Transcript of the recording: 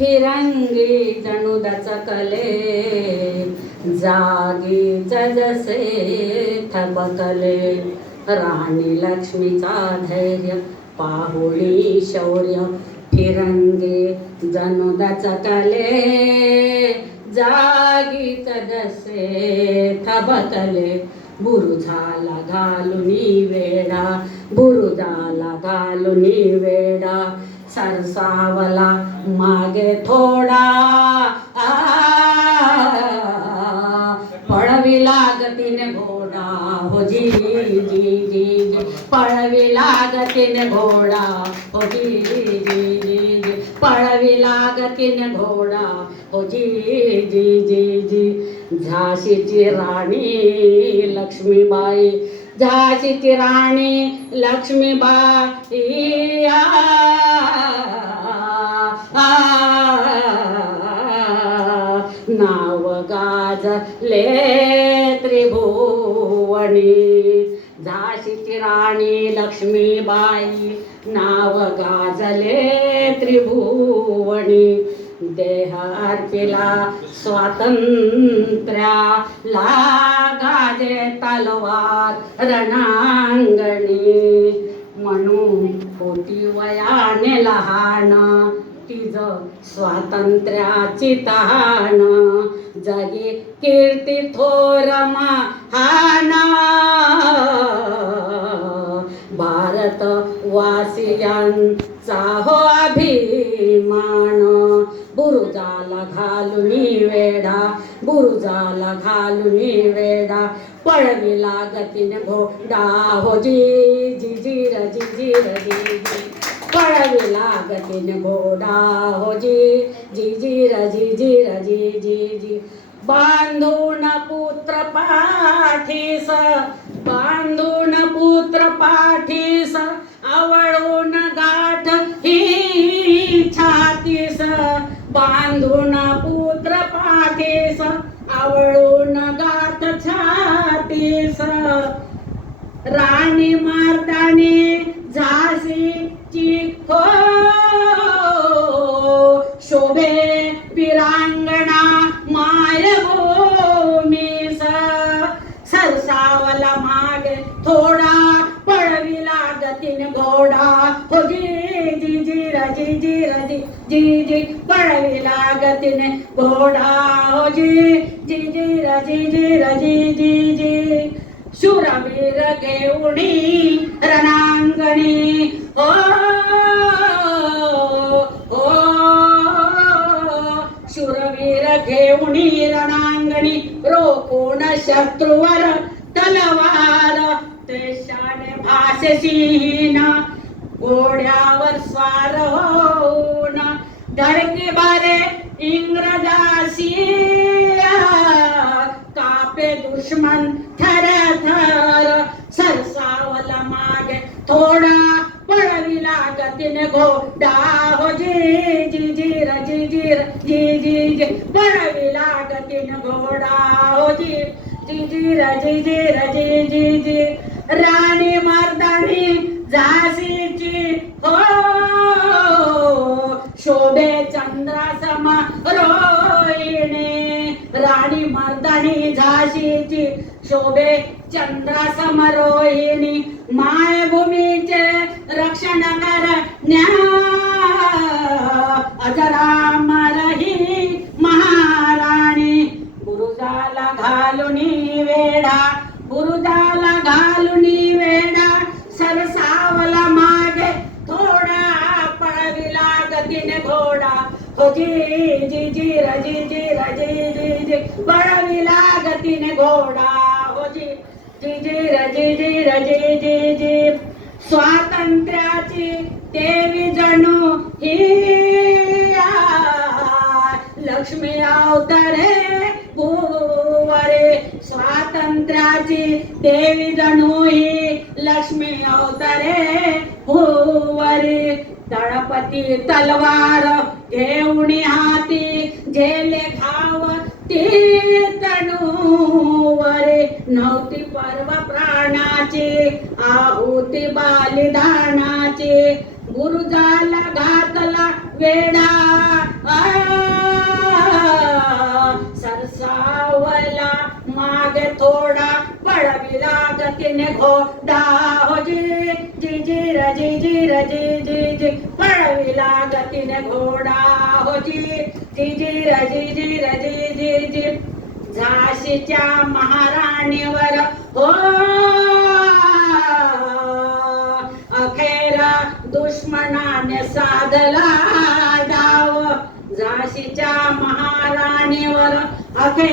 फिरंगी जणू दचकले, जागीच जसे थबकले. राणी लक्ष्मीचा धैर्य पाहुणी शौर्य, फिरंगी जणू दचकले, जागीच जसे थबकले. बुरुजाला घालुनी वेढा, बुरुजाला घालुनी वेढा, सरसावला मागे थोडा. पळविला गतीने घोडा, हो जी जी जी जी, पळविला गतीने घोडा, हो जी जी जी जी, पळविला गतीने घोडा, हो जी जी जी जी. झाशीची राणी लक्ष्मीबाई, झाशीची राणी लक्ष्मीबाई, नाव गाजले त्रिभुवनी. झाशीची राणी लक्ष्मीबाई, नाव गाजले त्रिभुवनी. देह अर्पिला स्वातंत्र्याला, गाजे तलवार रणांगणी. म्हणून होती वयाने लहान, तिज स्वातंत्र्याची तहान. जगी कीर्ती थोर महान, भारत वासियांचा हो अभिमान. बुरुजाला घालुनी वेढा, बुरुजाला घालुनी वेढा, पळविला गतीने घोडा, हो जी जी जी र जी जी र जी जी, पळविला गतीने घोडा, हो जी जी जी र जी जी र जी जी जी. बांधून पुत्र पाठीस, बांधून पुत्र पाठीस, आवळून गाठ ही छातीस. बांधून पुत्र पाठीस, आवळून गाठ छातीस. राणी मार्दानी झाशीची हो, शोभे वीरांगणा मायभूमीस. सरसावला मागे थोडा, पळविला गतीने घोडा, हो जी जी जी र जी जी र जी जी जी, पळविला गतीने घोडा, हो जी जी जी र जी जी र जी जी जी. शूरवीर घेऊनी रणांगणी, हो हो, शूरवीर घेऊनी रणांगणी. रोखून शत्रूवर तलवार, देशाने भाषसिंह घोड्यावर स्वार होऊन. धडकी बारे इंग्रजाशी, कापे दुश्मन थर थर. सरसावला मागे थोडा, पळविला गतीने घोडा, हो जी जी जी र जी जी र जी जी जी, पळविला गतीने घोडा, हो जी जी जी र जी जी र जी जी जी. राणी मर्दानी झाशीची हो, शोभे चंद्रासम रोहिणी. राणी मर्दानी झाशीची, शोभे चंद्रासम रोहिणी. मायभूमीचे रक्षण करण्या, अजरामर ही महाराणी. बुरुजाला घालुनी वेढा, बुरुजाला घालुनी वेढा, सरसावला मागे थोडा, पळविला गतीने घोडा, हो जी जी जी र जी जी र जी जी जी, पळविला गतीने घोडा, हो जी जी जी र जी जी र जी जी जी. स्वातंत्र्याची देवी जणू ही, लक्ष्मी अवतरे भुवरे. स्वातंत्र्याची देवी जणू ही, लक्ष्मी अवतरे भुवरे. दळपती तलवार घेऊनी हाती, झेले घाव ती तनूवरे. नव्हती पर्व प्राणाची, आहुती बलिदानाची. बुरुजाला घातला वेढा, घोडा हो जी जी जी र जी जी र जी जी जी पळविला गतीने घोडा हो जी जी जी र जी जी र जी जी जी झाशीच्या महाराणीवर हो अखेर दुश्मनाने साधला डाव झाशीच्या महाराणीवर अखेर